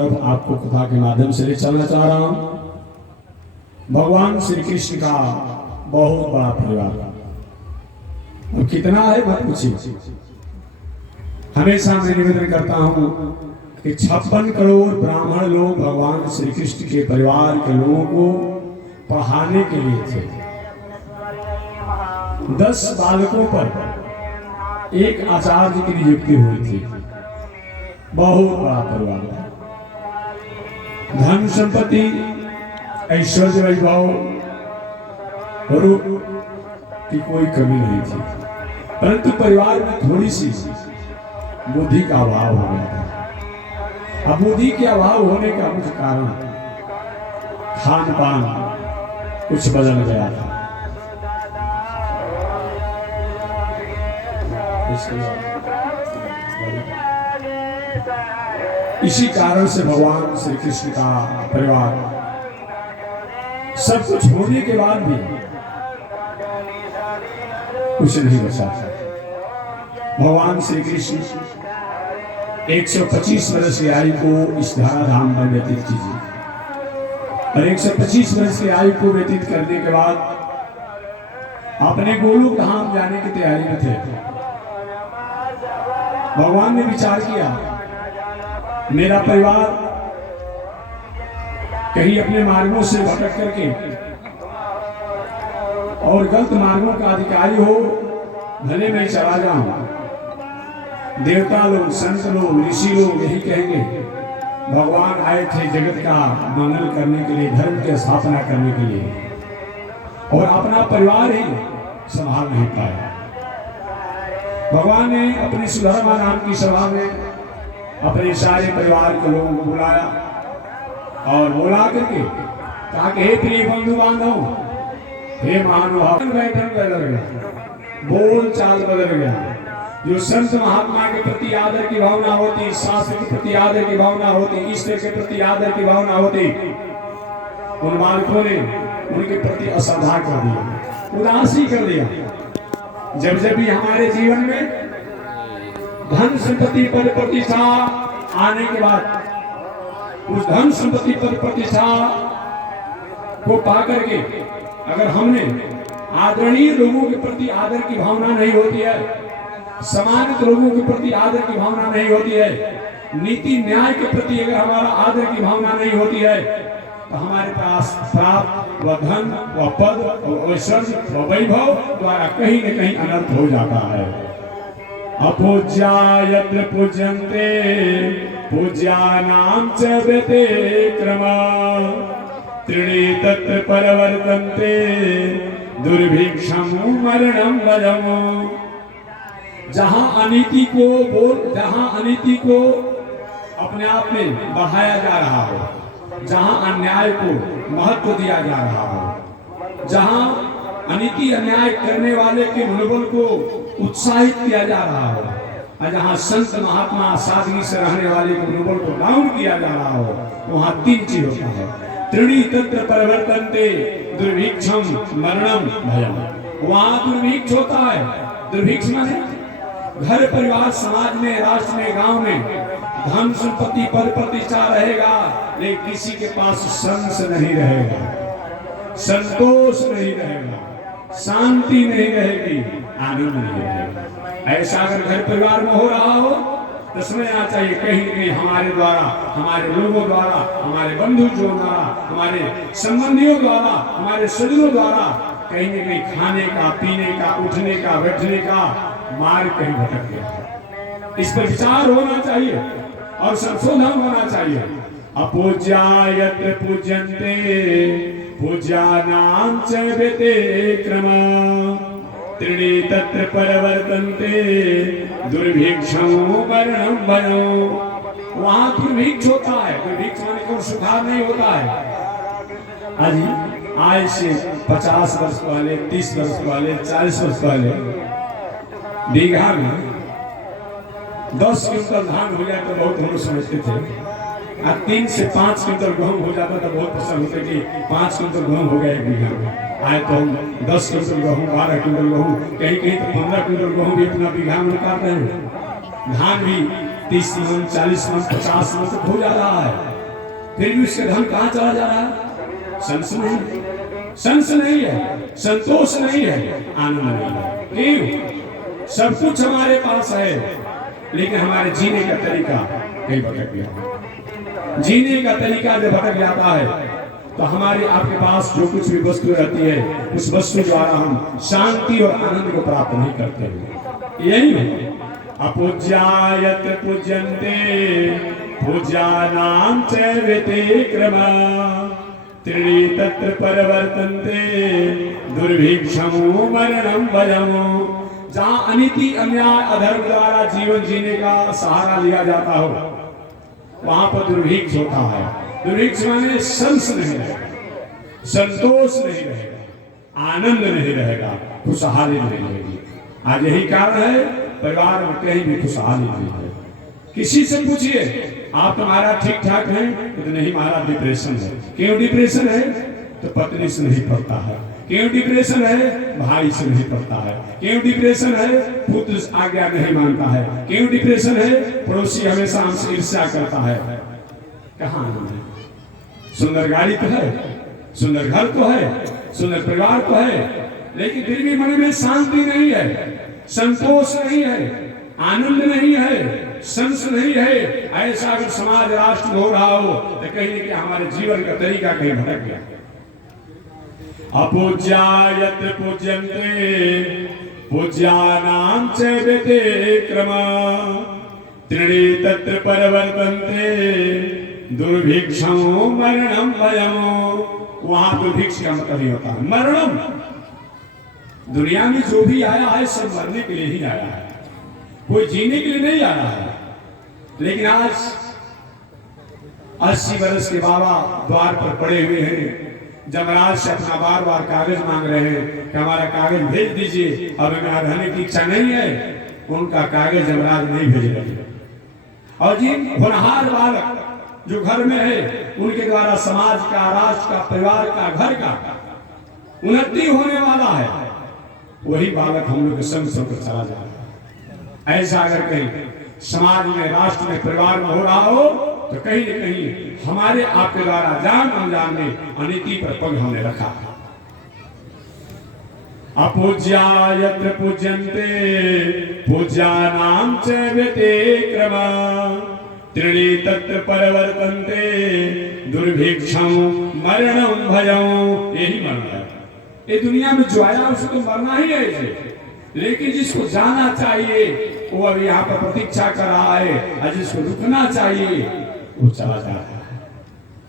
तरफ आपको कथा के माध्यम से ले चलना चाह रहा हूं। भगवान श्री कृष्ण का बहुत बड़ा परिवार, अब कितना है मत पूछिए। हमेशा मैं निवेदन करता हूं कि 56 करोड़ ब्राह्मण लोग भगवान श्री कृष्ण के परिवार के लोगों को पढ़ाने के लिए थे। 10 बालकों पर एक आचार्य की नियुक्ति हुई थी। बहुत बड़ा परिवार था। धन संपत्ति, ऐश्वर्य, वैभव, रूप की कोई कमी नहीं थी, परंतु परिवार में थोड़ी सी बुद्धि का अभाव हो गया था। अब बुद्धि के अभाव होने का मुख्य कारण खान पान कुछ बदल गया था। इसी कारण से भगवान श्री कृष्ण का परिवार सब कुछ होने के बाद भी कुछ नहीं बचा। भगवान श्री कृष्ण 125 वर्ष की आयु को इस धराधाम में व्यतीत कीजिए, और 125 वर्ष की आयु को व्यतीत करने के बाद अपने गोलोक धाम जाने की तैयारी में थे। भगवान ने विचार किया, मेरा परिवार कहीं अपने मार्गों से भटक करके और गलत मार्गों का अधिकारी हो, भले मैं चला जाऊं। देवता लोग, संत लोग, ऋषि लोग यही कहेंगे भगवान आए थे जगत का मंगल करने के लिए, धर्म की स्थापना करने के लिए, और अपना परिवार ही संभाल नहीं पाए। भगवान ने अपनी सुधर्मा नाम की सभा में अपने सारे परिवार के लोगों को बुलाया और बुला करके कहा कि हे प्रिय बंधु बांधव, हे महानुभाव, बैठन बदल गया, बोल चाल बदल गया। जो संत महात्मा के प्रति आदर की भावना होती, शास्त्र के प्रति आदर की भावना होती, ईश्वर के प्रति आदर की भावना होती, उन बालकों ने उनके प्रति अश्रद्धा कर दिया, उदासी कर दिया। जब जब भी हमारे जीवन में धन संपत्ति पद प्रतिष्ठा आने के बाद उस धन संपत्ति पद प्रतिष्ठा को पाकर के अगर हमने आदरणीय लोगों के प्रति आदर की भावना नहीं होती है, सम्मानित लोगों के प्रति आदर की भावना नहीं होती है, नीति न्याय के प्रति अगर हमारा आदर की भावना नहीं होती है, तो हमारे पास प्राप्त व धन व पद व ऐश्वर्य व वैभव द्वारा कहीं न कहीं अनर्थ हो जाता है। अपूज्या यत्र पूज्यन्ते पूज्यानां च व्यतिक्रमा त्रीणि तत्र परिवर्तन्ते दुर्भिक्षं मरणं भयम्। जहां अनीति को अपने आप में बढ़ाया जा रहा हो, जहां अन्याय को महत्व दिया जा रहा हो, जहां अनीति अन्याय करने वाले के मनोबल को उत्साहित किया जा रहा हो, और जहां संत महात्मा सादगी से रहने वाले के मनोबल को डाउन किया जा रहा हो, वहां 3 चीज होता है। त्रीणि तत्र परिवर्तन्ते दुर्भिक्षम मरणम भयम। वहां दुर्भिक्ष होता है। दुर्भिक्ष माने घर परिवार, समाज में, राष्ट्र में, गांव में धन संपत्ति पद प्रतिष्ठा रहेगा, लेकिन किसी के पास संस नहीं रहेगा, संतोष नहीं रहेगा, शांति नहीं रहेगी, आनंद नहीं रहेगा। ऐसा अगर घर परिवार में हो रहा हो तो समझना चाहिए कहीं न कहीं हमारे द्वारा, हमारे लोगों द्वारा, हमारे बंधुजों द्वारा, हमारे संबंधियों द्वारा, हमारे स्वजनों द्वारा कहीं न कहीं खाने का, पीने का, उठने का, बैठने का मार्ग कहीं भटक गया। इस पर विचार होना चाहिए और संशोधन होना चाहिए। अपूज्या यत्र पूज्यन्ते पूज्यानां च व्यतिक्रमा त्रीणि तत्र परिवर्तन्ते दुर्भिक्षं मरणं भयम्। वहां दुर्भिक्ष होता है। दुर्भिक्ष माने कोई सुधार नहीं होता है। आज से 50 वर्ष पहले, 30 वर्ष पहले, 40 वर्ष पहले बीघा में 10 क्विंटल धान हो जाए तो बहुत हम समझते थे, और 3 से 5 क्विंटल गेहूं हो जाता तो बहुत पसंद होते कि 5 क्विंटल गेहूं हो गया एक बीघा में। आए तो हम 10 क्विंटल गेहूं, 12 क्विंटल गेहूं, कहीं कहीं तो 15 क्विंटल गेहूं भी अपना बीघा में निकालते हैं। धान भी 30 मन, 40 मन, 50 मन तक हो जा रहा है। फिर भी उसका धन कहाँ चला जा रहा है? संस नहीं है, संतोष नहीं है, आनंद नहीं है। क्यों? सब कुछ हमारे पास है, लेकिन हमारे जीने का तरीका कहीं भटक गया। जीने का तरीका जब भटक जाता है तो हमारे आपके पास जो कुछ भी वस्तु रहती है, उस वस्तु द्वारा हम शांति और आनंद को प्राप्त नहीं करते। यही है अपूज्यायत पूज्यन्ते पूज्यानां च व्यतिक्रमा त्रीणि तत्र परिवर्तन्ते दुर्भिक्षमो मरणं भयमो। जहाँ अनीति अन्याय अधर्म द्वारा जीवन जीने का सहारा लिया जाता हो, वहां पर दुर्भिक्ष होता है। दुर्भिक्ष माने संस नहीं रहेगा, संतोष नहीं रहेगा, आनंद नहीं रहेगा, खुशहाली नहीं रहेगी। आज यही कारण है परिवार में कहीं भी खुशहाली नहीं है। किसी से पूछिए आप तुम्हारा ठीक ठाक है तो नहीं, हमारा डिप्रेशन है। क्यों डिप्रेशन है? तो पत्नी से नहीं पड़ता है। क्यों डिप्रेशन है? भाई से नहीं पड़ता है। क्यों डिप्रेशन है? पुत्र आज्ञा नहीं मानता है। क्यों डिप्रेशन है? पड़ोसी हमेशा हमसे ईर्ष्या करता है। कहाँ है? सुंदर गाड़ी तो है, सुंदर घर तो है, सुंदर परिवार तो है, लेकिन फिर भी मन में शांति नहीं है, संतोष नहीं है, आनंद नहीं है, संस नहीं है। ऐसा अगर समाज राष्ट्र हो रहा हो तो कहीं न कहीं हमारे जीवन का तरीका कहीं भटक गया। अपूज्यायत पूज्यन्ते पूज्यानां च व्यतिक्रमा त्रीणि तत्र परिवर्तन्ते दुर्भिक्षमो मरणं भयमो। वहां दुर्भिक्ष का मतलब ही होता है मरणम। दुनिया में जो भी आया है सब मरने के लिए ही आया है, कोई जीने के लिए नहीं आया है। लेकिन आज 80 वर्ष के बाबा द्वार पर पड़े हुए हैं, जमराज से अपना बार बार कागज मांग रहे हैं कि हमारा कागज भेज दीजिए, अब हमें रहने की इच्छा नहीं है। उनका कागज जमराज नहीं भेज रहे। और जिन होनहार बालक जो घर में है, उनके द्वारा समाज का, राष्ट्र का, परिवार का, घर का उन्नति होने वाला है, वही बालक हम लोग के संग होकर चला जा रहा है। ऐसा अगर कहीं समाज में, राष्ट्र में, परिवार में हो रहा हो तो कहीं न कहीं हमारे आपके द्वारा जान अनजान में अनीति पर पग हमने रखा। अपूज्यायत्र पूज्यन्ते पूज्यानां च व्यतिक्रमा त्रीणि तत्र परिवर्तन्ते दुर्भिक्षं मरणं भयं। यही मरना है। ये दुनिया में जो आया उसको तो मरना ही है इसे, लेकिन जिसको जाना चाहिए वो अभी यहाँ पर प्रतीक्षा कर रहा है, और जिसको रुकना चाहिए वो चला जा रहा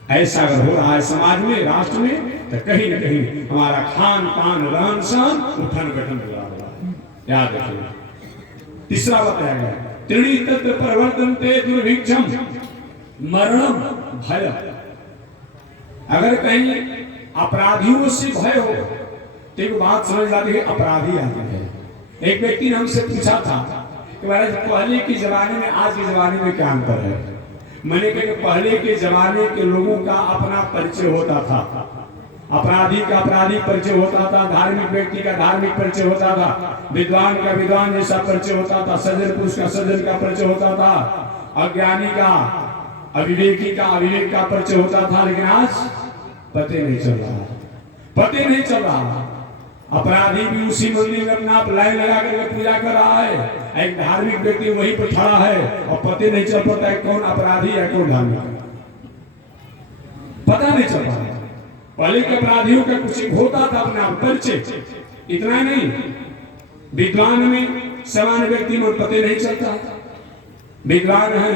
है। ऐसा अगर हो रहा है समाज में, राष्ट्र में, तो कहीं न कहीं हमारा खान पान, रहन सहन, उठन बैठन बिगड़ा हुआ है। याद रखिए। तीसरा बताया गया त्रीणि तत्र परिवर्तन्ते दुर्भिक्षं मरणं भयम्। अगर कहीं अपराधियों से भय हो तो एक बात समझ आती है, अपराधी आते हैं। एक व्यक्ति ने हमसे पूछा था कि महाराज पहले के जमाने में आज के जमाने में क्या अंतर है? मैंने कहा कि पहले के जमाने के लोगों का अपना परिचय होता था, अपराधी का अपराधी परिचय होता था, धार्मिक व्यक्ति का धार्मिक परिचय होता था, विद्वान का विद्वान जैसा परिचय होता था, सज्जन पुरुष का सज्जन का परिचय होता था, अज्ञानी का, अविवेकी का अविवेक का परिचय होता था। लेकिन आज पते नहीं चल रहा, पते नहीं चल रहा। अपराधी भी उसी मंदिर में अपना लाइन लगा करके पूजा कर रहा है, एक धार्मिक व्यक्ति वहीं पर खड़ा है और पते नहीं चल पाता है कौन अपराधी है कौन धार्मिक, पता नहीं चल पाता। पहले के अपराधियों का कुछ होता था अपना परिचय, इतना नहीं। विद्वान में सामान्य व्यक्ति में पते नहीं चलता, विद्वान है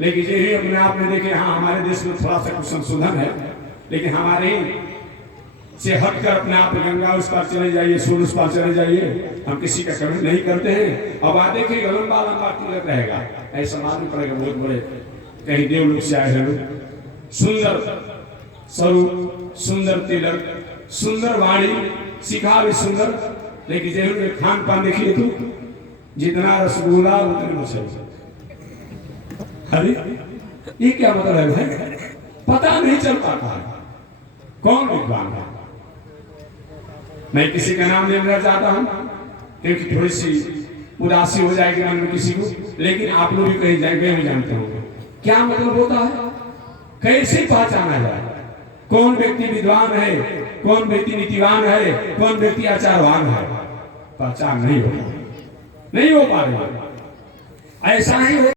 लेकिन ये अपने आप में देखे हाँ हमारे देश में थोड़ा सा कुछ संशोधन है, लेकिन हमारे से हटकर अपने आप गंगा उस पार चले जाइए, सूर्य उस पार चले जाइए, हम किसी का कमेंट नहीं करते हैं। अब आप देखिएगा लंबा लंबा तिलक रहेगा, ऐसा मालूम पड़ेगा बहुत बड़े कहीं देवलोक से आए हैं लोग। सुंदर स्वरूप, सुंदर तिलक, सुंदर वाणी, सिखा भी सुंदर, लेकिन जरूर खान पान देखिए तो जितना रसगुल्ला उतने मछली। अरे ये क्या मतलब है भाई? पता नहीं चल पाता है कौन विद्वान है। मैं किसी का नाम लेना चाहता हूं क्योंकि थोड़ी सी उदासी हो जाएगी मन में किसी को, लेकिन आप लोग भी कहीं जाएंगे भी जानते होंगे क्या मतलब होता है। कैसे पहचाना जाए कौन व्यक्ति विद्वान है, कौन व्यक्ति नीतिवान है, कौन व्यक्ति आचारवान है? पहचान नहीं हो पा रही। ऐसा ही हो